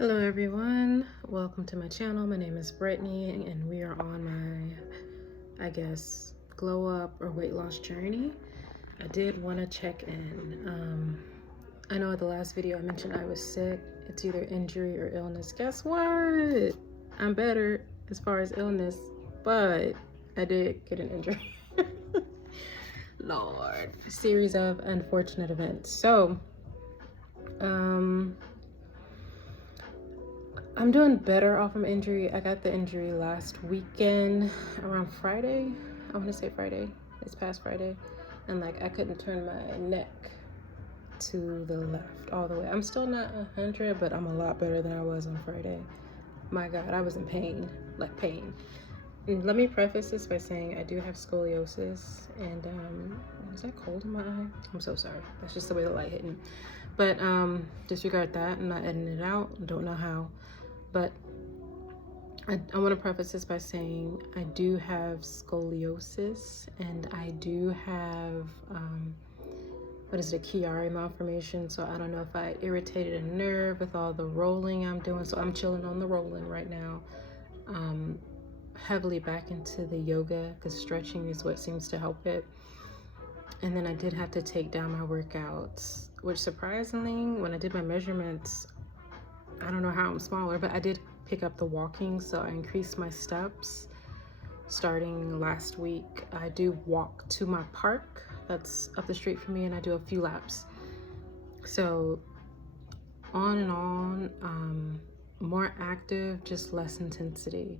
Hello everyone, welcome to my channel. My name is Brittany and we are on my, glow up or weight loss journey. I did want to check in. I know at the last video I mentioned I was sick. It's either injury or illness. Guess what? I'm better as far as illness, but I did get an injury. Lord, a series of unfortunate events. So, I'm doing better off from injury. I got the injury last weekend around Friday. I want to say Friday. It's past Friday. And I couldn't turn my neck to the left all the way. I'm still not 100, but I'm a lot better than I was on Friday. My God, I was in pain, like pain. And let me preface this by saying I do have scoliosis and is that cold in my eye? I'm so sorry. That's just the way the light hit me. But disregard that. I'm not editing it out. Don't know how. But I want to preface this by saying I do have scoliosis and I do have, a Chiari malformation. So I don't know if I irritated a nerve with all the rolling I'm doing. So I'm chilling on the rolling right now. Heavily back into the yoga because stretching is what seems to help it. And then I did have to take down my workouts, which surprisingly, when I did my measurements, I don't know how I'm smaller, but I did pick up the walking, so I increased my steps starting last week. I do walk to my park that's up the street from me, and I do a few laps. So on and on, more active, just less intensity.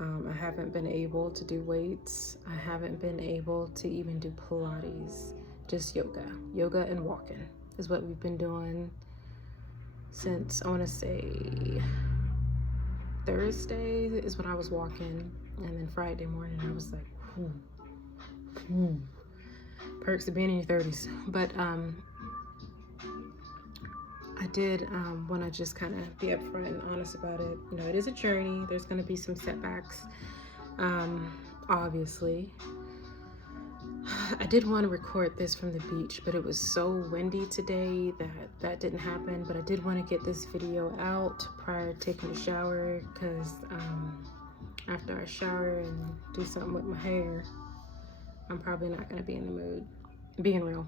I haven't been able to do weights. I haven't been able to even do Pilates, just yoga. Yoga and walking is what we've been doing since, I want to say, Thursday is when I was walking, and then Friday morning I was like, perks of being in your 30s. But I did want to just kind of be upfront and honest about it. You know, it is a journey. There's going to be some setbacks, obviously. I did want to record this from the beach, but it was so windy today that didn't happen. But I did want to get this video out prior to taking a shower because after I shower and do something with my hair, I'm probably not going to be in the mood, being real.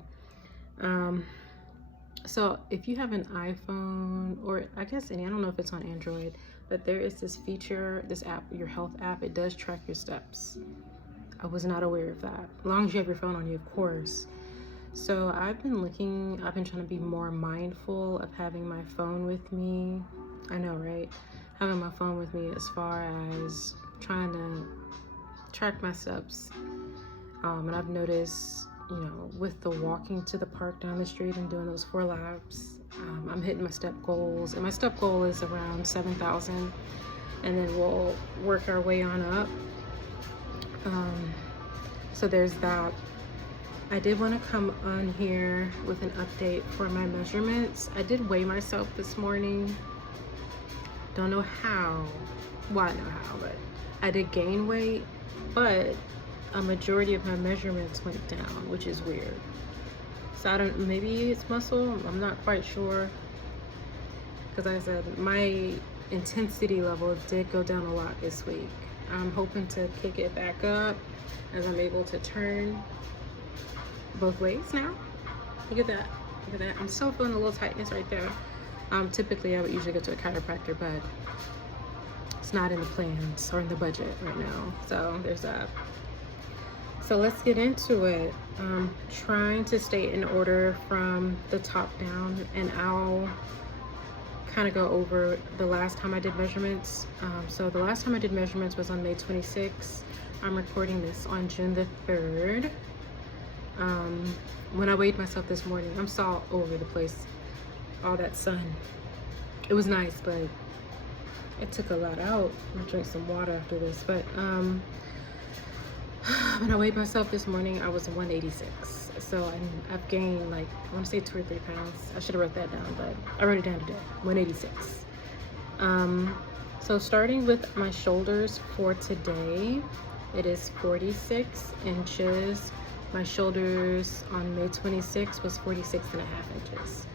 So if you have an iPhone, or I guess I don't know if it's on Android, but there is this feature, this app, your health app, it does track your steps. I was not aware of that. As long as you have your phone on you, of course. So I've been trying to be more mindful of having my phone with me. I know, right? Having my phone with me as far as trying to track my steps. And I've noticed, you know, with the walking to the park down the street and doing those 4 laps, I'm hitting my step goals. And my step goal is around 7,000. And then we'll work our way on up. So there's that. I did want to come on here with an update for my measurements. I did weigh myself this morning. Don't know how. Well, I know how, but I did gain weight, but a majority of my measurements went down, which is weird. So maybe it's muscle. I'm not quite sure. Because like I said, my intensity level did go down a lot this week. I'm hoping to kick it back up as I'm able to turn both ways now. Look at that. Look at that. I'm still feeling a little tightness right there. Typically, I would usually go to a chiropractor, but it's not in the plans or in the budget right now. So there's that. So let's get into it. Trying to stay in order from the top down, and I'll kind of go over the last time I did measurements. So the last time I did measurements was on May 26th. I'm recording this on June the 3rd. When I weighed myself this morning, I'm so all over the place. All that sun. It was nice, but it took a lot out. I'll drink some water after this. But when I weighed myself this morning, I was 186. So I've gained I want to say 2 or 3 pounds. I should have wrote that down, but I wrote it down today. 186. So starting with my shoulders for today, it is 46 inches. My shoulders on May 26th was 46 and a half inches.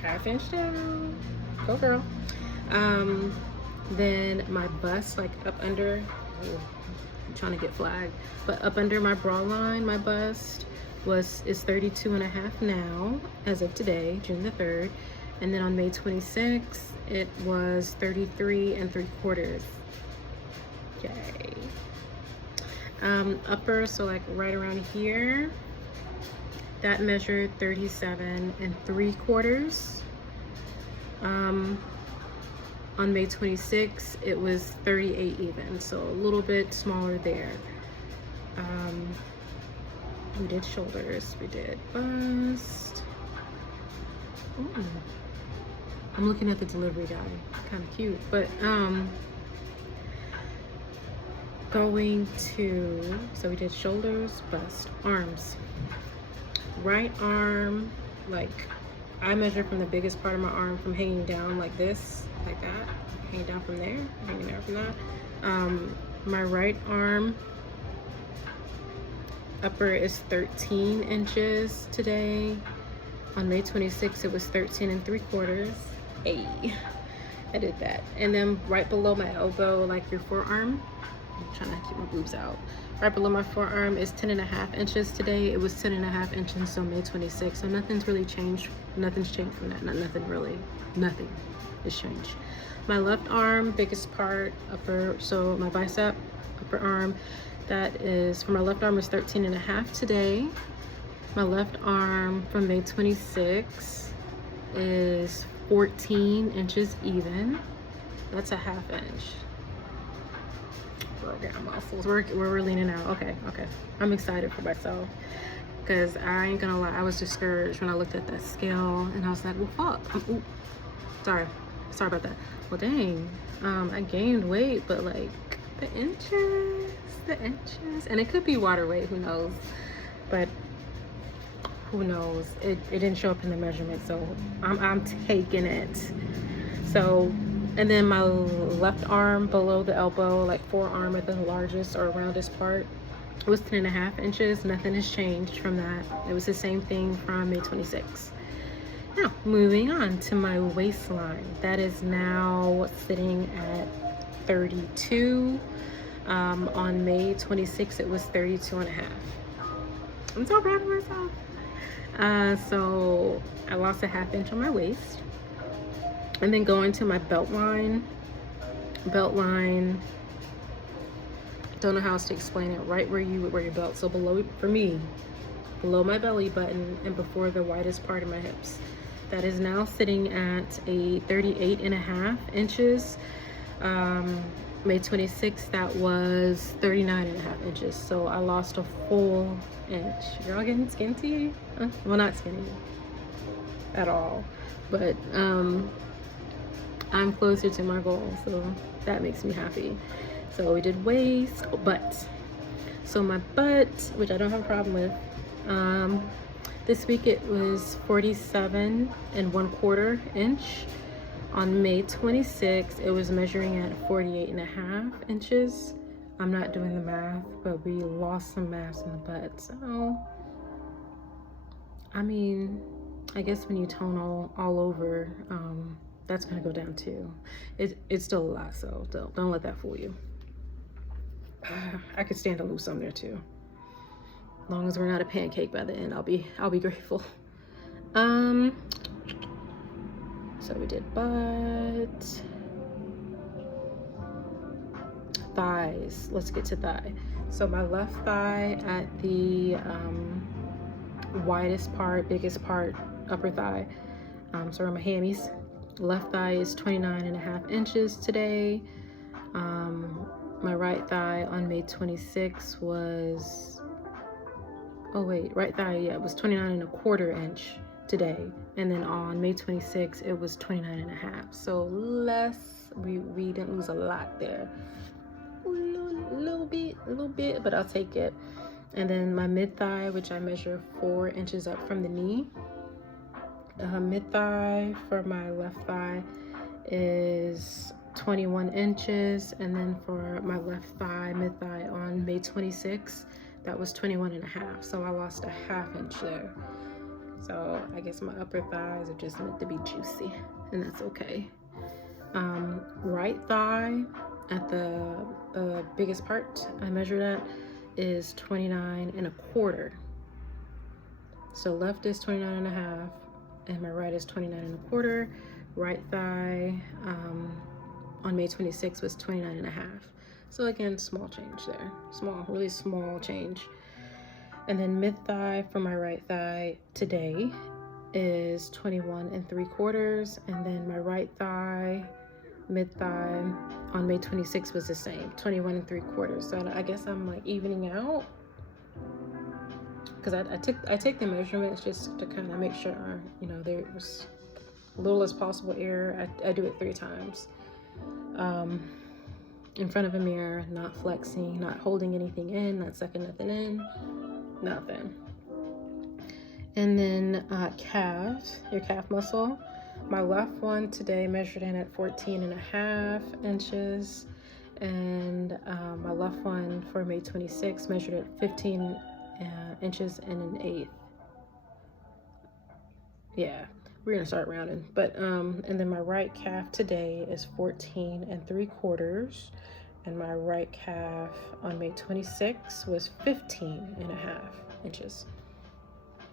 Half inch down. Go girl. Then my bust, like up under, ooh, I'm trying to get flagged, but up under my bra line, my bust is 32.5 now, as of today, June the 3rd. And then on May 26th, it was 33.75. Yay. Upper, so like right around here, that measured 37.75. On May 26th, it was 38 even, so a little bit smaller there. We did shoulders, we did bust. Ooh. I'm looking at the delivery guy, kind of cute, but going to, so we did shoulders, bust, arms. Right arm, like I measure from the biggest part of my arm from hanging down like this, like that, hanging down from there, hanging down from that. My right arm upper is 13 inches today. On May 26th, it was 13.75. Hey, I did that. And then right below my elbow, like your forearm, I'm trying to keep my boobs out. Right below my forearm is 10.5 inches today. It was 10.5 inches on May 26th. So nothing's really changed. Nothing's changed from that. Nothing really. Nothing has changed. My left arm, biggest part, upper, so my bicep, upper arm, that is, for my left arm is 13.5 today. My left arm from May 26th is 14 inches even. That's a 1/2 inch. We're getting muscles. We're leaning out. Okay. I'm excited for myself because I ain't gonna lie, I was discouraged when I looked at that scale and I was like, well, fuck. Ooh, sorry about that. Well, dang. I gained weight, but like the inches, and it could be water weight. Who knows? But who knows? It didn't show up in the measurement, so I'm taking it. So. And then my left arm below the elbow, like forearm at the largest or roundest part, was 10.5 inches. Nothing has changed from that. It was the same thing from May 26th. Now, moving on to my waistline. That is now sitting at 32. On May 26th, it was 32.5. I'm so proud of myself. So I lost a 1/2 inch on my waist. And then going to my belt line, don't know how else to explain it, right where you would wear your belt. So below, for me, below my belly button and before the widest part of my hips. That is now sitting at a 38.5 inches. May 26th, that was 39.5 inches. So I lost a full inch. Y'all getting skinty? Well, not skinny at all, but I'm closer to my goal, so that makes me happy. So we did waist, butt. So my butt, which I don't have a problem with, this week it was 47.25 inch. On May 26th, it was measuring at 48.5 inches. I'm not doing the math, but we lost some mass in the butt. So, I mean, I guess when you tone all over, that's gonna go down too. It's still a lot, so don't let that fool you. I could stand to lose some there too. As long as we're not a pancake by the end, I'll be grateful. So we did butt, thighs. Let's get to thigh. So my left thigh at the widest part, biggest part, upper thigh. Sorry, my hammies. Left thigh is 29.5 inches today. My right thigh on May 26th was, right thigh, yeah, it was 29.25 inch today. And then on May 26th, it was 29.5. So less, we didn't lose a lot there. A little bit, but I'll take it. And then my mid thigh, which I measure 4 inches up from the knee. Mid thigh for my left thigh is 21 inches, and then for my left thigh, mid thigh on May 26th, that was 21.5. So I lost a 1/2 inch there. So I guess my upper thighs are just meant to be juicy. and that's okay. Right thigh at the biggest part I measured at is 29.25. So left is 29.5 and my right is 29.25. Right thigh on May 26th was 29.5. So again, small change there. Small, really small change. And then mid thigh for my right thigh today is 21.75. And then my right thigh, mid thigh on May 26th was the same, 21.75. So I guess I'm like evening out, because I take the measurements just to kind of make sure, you know, there's little as possible error. I do it 3 times in front of a mirror, not flexing, not holding anything in, not sucking nothing in, nothing. And then calf, your calf muscle. My left one today measured in at 14.5 inches, and my left one for May 26 measured at 15 inches and 1/8. Yeah, we're gonna start rounding. But and then my right calf today is 14.75, and my right calf on May 26 was 15.5 inches.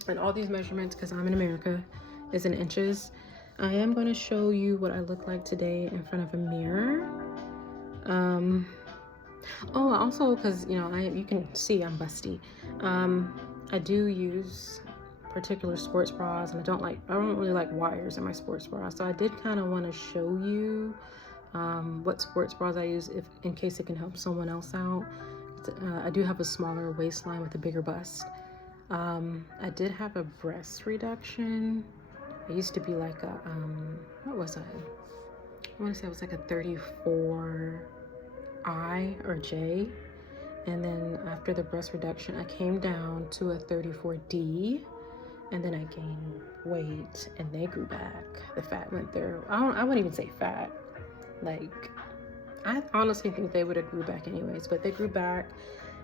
And all these measurements, because I'm in America, is in inches. I am going to show you what I look like today in front of a mirror. Oh, also, because you know, you can see I'm busty. I do use particular sports bras, and I don't really like wires in my sports bra. So I did kind of want to show you what sports bras I use, in case it can help someone else out. I do have a smaller waistline with a bigger bust. I did have a breast reduction. It used to be like a, what was I? I want to say it was like a 34I or J. And then after the breast reduction, I came down to a 34D. And then I gained weight and they grew back. The fat went there. I wouldn't even say fat. Like, I honestly think they would have grew back anyways, but they grew back.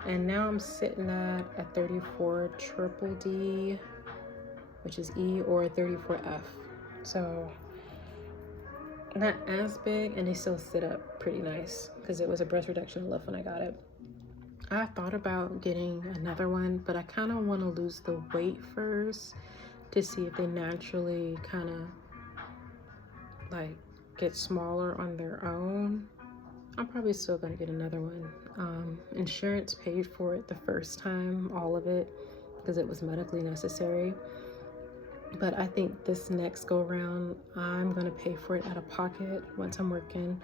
And now I'm sitting at a 34 triple D, which is E, or a 34F. So not as big, and they still sit up pretty nice because it was a breast reduction lift when I got it. I thought about getting another one, but I kind of want to lose the weight first to see if they naturally kind of like get smaller on their own. I'm probably still gonna get another one. Insurance paid for it the first time, all of it, because it was medically necessary. But I think this next go around, I'm gonna pay for it out of pocket once I'm working,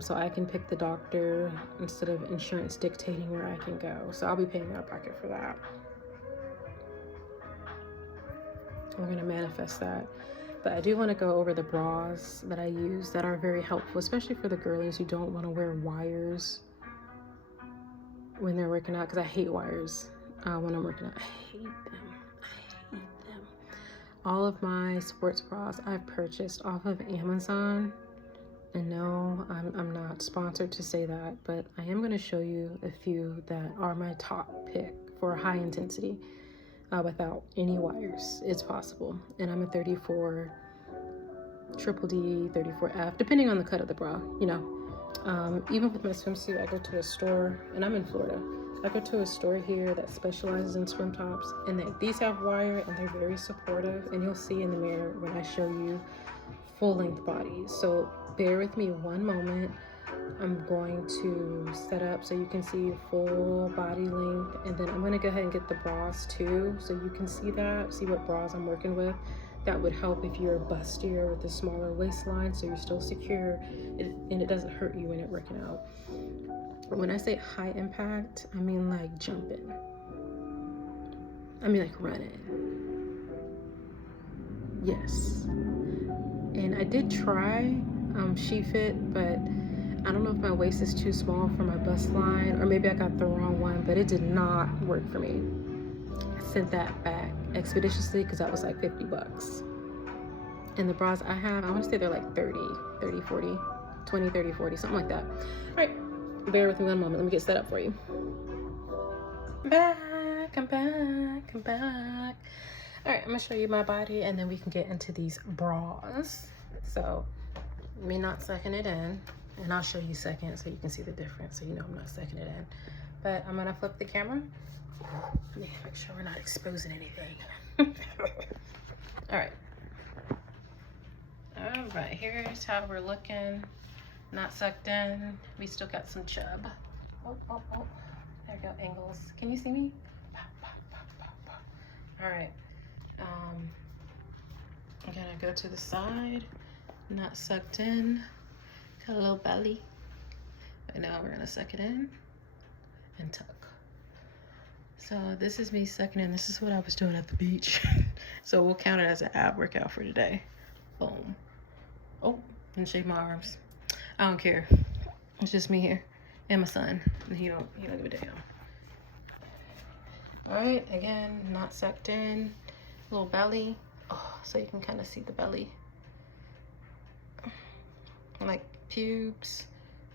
so I can pick the doctor instead of insurance dictating where I can go. So I'll be paying out of pocket for that. We're gonna manifest that. But I do want to go over the bras that I use that are very helpful, especially for the girlies who don't want to wear wires when they're working out, because I hate wires when I'm working out. I hate them. All of my sports bras I've purchased off of Amazon. And no, I'm not sponsored to say that, but I am going to show you a few that are my top pick for high intensity. Without any wires. It's possible. And I'm a 34 triple D, 34F, depending on the cut of the bra, you know. Even with my swimsuit, I go to a store, and I'm in Florida. I go to a store here that specializes in swim tops, and these have wire, and they're very supportive, and you'll see in the mirror when I show you full length bodies. So bear with me one moment. I'm going to set up so you can see full body length, and then I'm going to go ahead and get the bras too, so you can see what bras I'm working with. That would help if you're bustier with a smaller waistline, so you're still secure and it doesn't hurt you when you're working out. When I say high impact, I mean like jumping. I mean like running. Yes. And I did try SheFit, but I don't know if my waist is too small for my bust line, or maybe I got the wrong one, but it did not work for me. I sent that back expeditiously because that was like $50. And the bras I have, I want to say they're like 30, 40, 20, 30, 40, something like that. All right, bear with me one moment. Let me get set up for you. I'm back. All right, I'm gonna show you my body and then we can get into these bras. So me not sucking it in, and I'll show you second so you can see the difference, so you know I'm not sucking it in. But I'm gonna flip the camera. Yeah, make sure we're not exposing anything. All right. All right, here's how we're looking. Not sucked in. We still got some chub. Oh, oh, oh. There we go, angles. Can you see me? All right. I'm gonna go to the side. Not sucked in. Got a little belly. And now we're gonna suck it in and tuck. So this is me sucking in. This is what I was doing at the beach. So we'll count it as an ab workout for today. Boom. Oh, and shave my arms. I don't care. It's just me here and my son. And he don't give a damn. All right, again, not sucked in. Little belly. Oh, so you can kind of see the belly. Like pubes,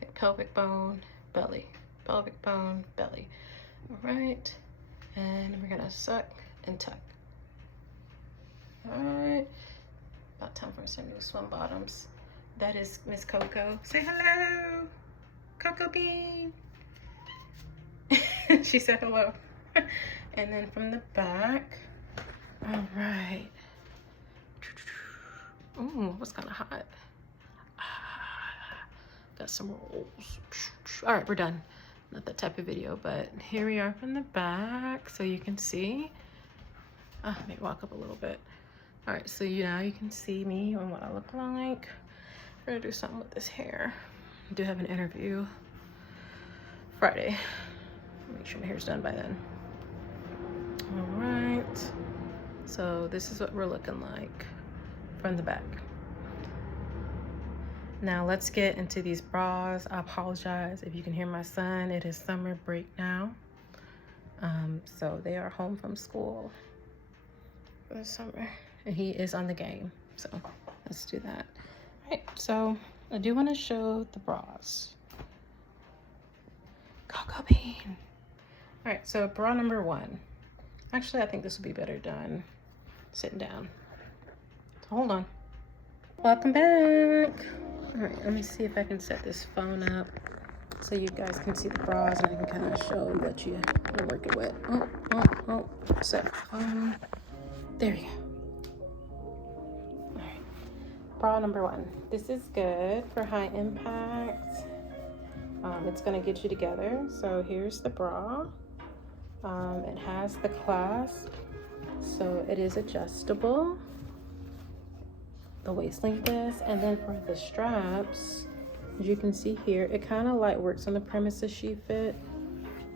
like pelvic bone, belly. Pelvic bone, belly. All right. And we're gonna suck and tuck. All right. About time for some new swim bottoms. That is Miss Coco. Say hello, Coco Bean. She said hello. And then from the back. All right. Ooh, what's kind of hot? Got some rolls. All right, we're done. Not that type of video, but here we are from the back, so you can see. Let me walk up a little bit. All right, so now you can see me and what I look like. We're gonna do something with this hair. I do have an interview Friday. Make sure my hair's done by then. All right, so this is what we're looking like from the back. Now let's get into these bras. I apologize if you can hear my son. It is summer break now. So they are home from school for the summer. And he is on the game. So let's do that. All right, so I do want to show the bras. Coco Bean. All right, so bra number 1. Actually, I think this would be better done sitting down. So hold on. Welcome back. All right, let me see if I can set this phone up so you guys can see the bras and I can kind of show what you're working with. Oh, set phone. There we go. All right, bra number 1. This is good for high impact. It's gonna get you together. So here's the bra. It has the clasp, so it is adjustable. The waist length is, and then for the straps, as you can see here, it kind of like works on the premise of SheFit,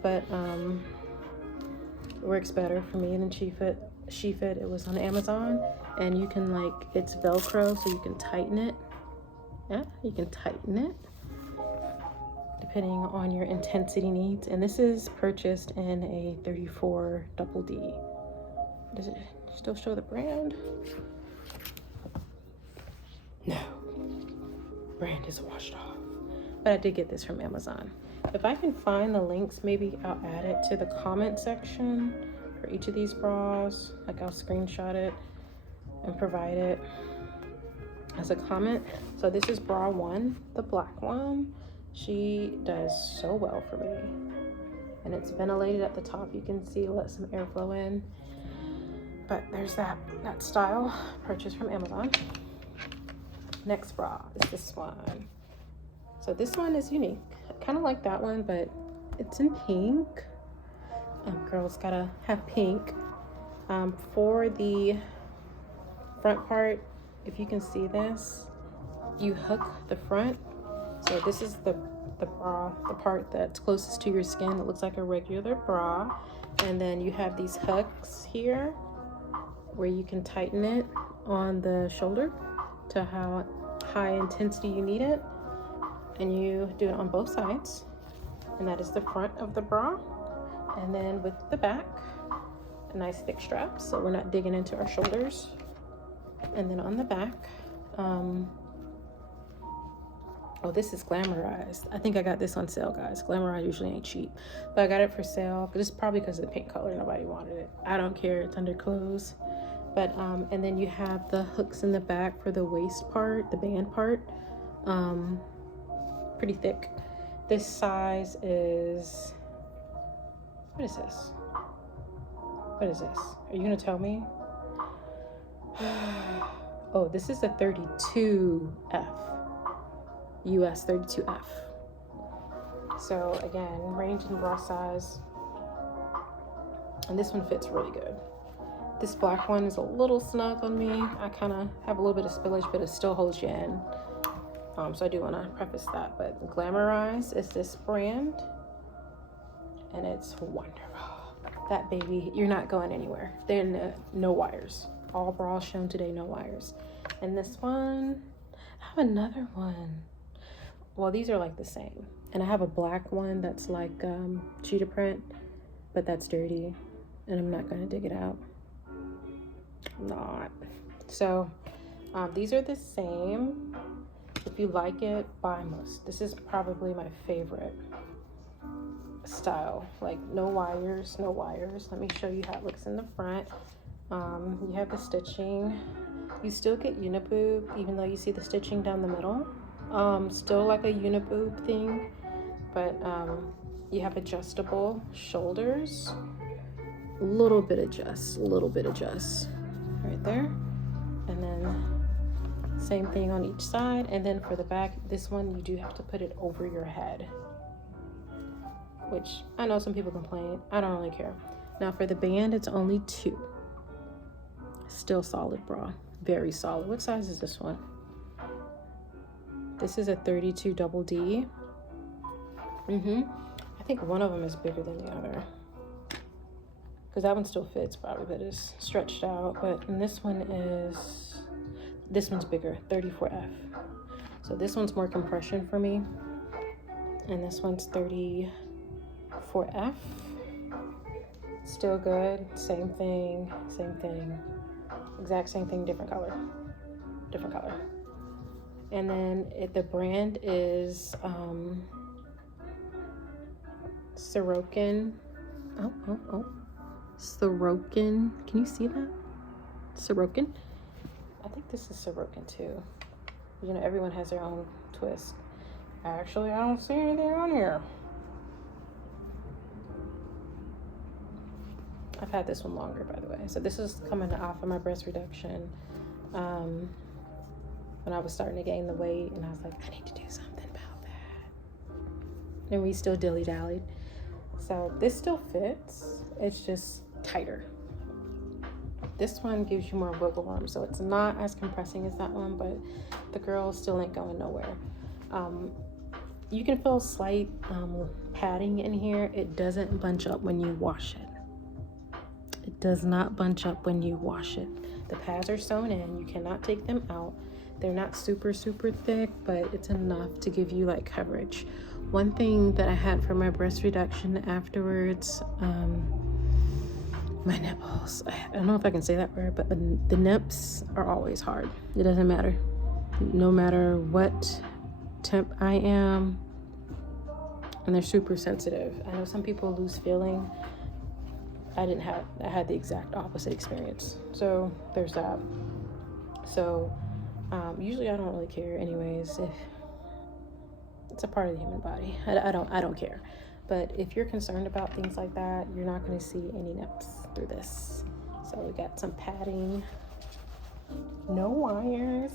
but it works better for me than SheFit. It was on Amazon, and you can it's Velcro, so you can tighten it. Yeah, you can tighten it depending on your intensity needs. And this is purchased in a 34 double D. Does it still show the brand? No, brand is washed off, but I did get this from Amazon. If I can find the links, maybe I'll add it to the comment section for each of these bras. Like I'll screenshot it and provide it as a comment. So this is bra 1, the black one. She does so well for me, and it's ventilated at the top. You can see, let some airflow in. But there's that style, purchased from Amazon. Next bra is this one. So this one is unique. I kind of like that one, but it's in pink. Girls gotta have pink. For the front part, if you can see this, you hook the front. So this is the bra, the part that's closest to your skin. It looks like a regular bra. And then you have these hooks here where you can tighten it on the shoulder to how high intensity you need it. And you do it on both sides. And that is the front of the bra. And then with the back, a nice thick strap, so we're not digging into our shoulders. And then on the back, oh, this is glamorized. I think I got this on sale, guys. Glamorized usually ain't cheap, but I got it for sale. But it's probably because of the pink color. Nobody wanted it. I don't care. It's under clothes. But and then you have the hooks in the back for the waist part, the band part. Pretty thick. This size is, what is this? What is this? Are you gonna tell me? Oh, this is a 32F. US 32F. So again, range and bra size. And this one fits really good. This black one is a little snug on me. I kind of have a little bit of spillage, but it still holds you in. So I do want to preface that. But Glamorize is this brand, and it's wonderful. That baby, you're not going anywhere. Then no wires. All bras shown today, no wires. And this one, I have another one. Well, these are like the same. And I have a black one that's like cheetah print, but that's dirty, and I'm not gonna dig it out. Not. So these are the same. If you like it, buy most. This is probably my favorite style. Like no wires, no wires. Let me show you how it looks in the front. You have the stitching. You still get uniboob, even though you see the stitching down the middle. Still like a uniboob thing, but you have adjustable shoulders. A little bit adjust right there, and then same thing on each side. And then for the back, this one you do have to put it over your head, which I know some people complain. I don't really care. Now for the band, it's only 2. Still solid bra, very solid. What size is this one? This is a 32 double D. I think one of them is bigger than the other, because that one still fits probably, but it's stretched out. But and this one's bigger, 34F. So this one's more compression for me, and this one's 34F. Still good, same thing, exact same thing, different color. And then the brand is Sorokin. Oh. Sorokin. Can you see that? Sorokin. I think this is Sorokin too. You know, everyone has their own twist. Actually, I don't see anything on here. I've had this one longer, by the way. So this is coming off of my breast reduction. When I was starting to gain the weight, and I was like, I need to do something about that. And we still dilly-dallied. So this still fits. It's just tighter. This one gives you more wiggle room, so it's not as compressing as that one, but the girl still ain't going nowhere. You can feel slight padding in here. It doesn't bunch up when you wash it. It does not bunch up when you wash it. The pads are sewn in. You cannot take them out. They're not super thick, but it's enough to give you like coverage. One thing that I had for my breast reduction afterwards, my nipples, I don't know if I can say that word, but the nips are always hard. It doesn't matter. No matter what temp I am, and they're super sensitive. I know some people lose feeling. I had the exact opposite experience. So there's that. So usually I don't really care anyways. If it's a part of the human body, I don't care. But if you're concerned about things like that, you're not going to see any nips through this. So we got some padding, no wires.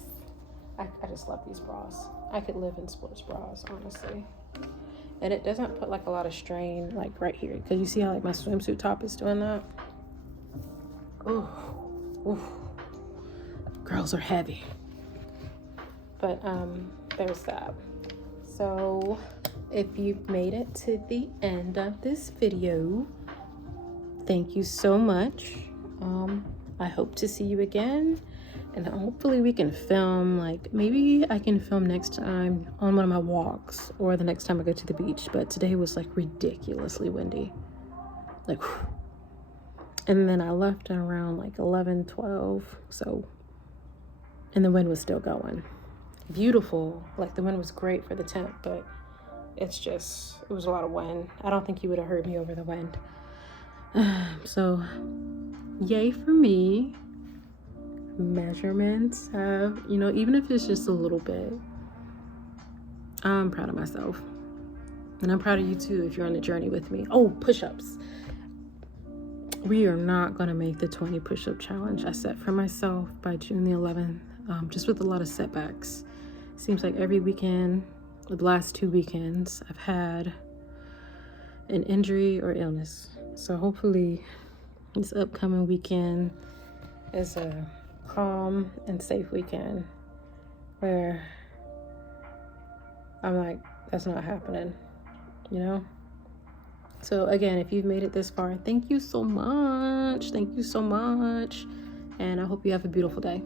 I just love these bras. I could live in sports bras, honestly. And it doesn't put like a lot of strain like right here, because you see how like my swimsuit top is doing that. Ooh. Girls are heavy. But there's that. So if you've made it to the end of this video, thank you so much. I hope to see you again, and hopefully we can film, like maybe I can film next time on one of my walks or the next time I go to the beach. But today was like ridiculously windy, like whew. And then I left at around like 11-12, so, and the wind was still going. Beautiful, like the wind was great for the temp, but it was a lot of wind. I don't think you would have heard me over the wind. So yay for me. measurements have, you know, even if it's just a little bit, I'm proud of myself. And I'm proud of you too if you're on the journey with me. Oh, push-ups. We are not going to make the 20 push-up challenge I set for myself by June the 11th, just with a lot of setbacks. Seems like every weekend, the last 2 weekends, I've had an injury or illness. So hopefully this upcoming weekend is a calm and safe weekend where I'm like, that's not happening, you know? So again, if you've made it this far, thank you so much. Thank you so much. And I hope you have a beautiful day.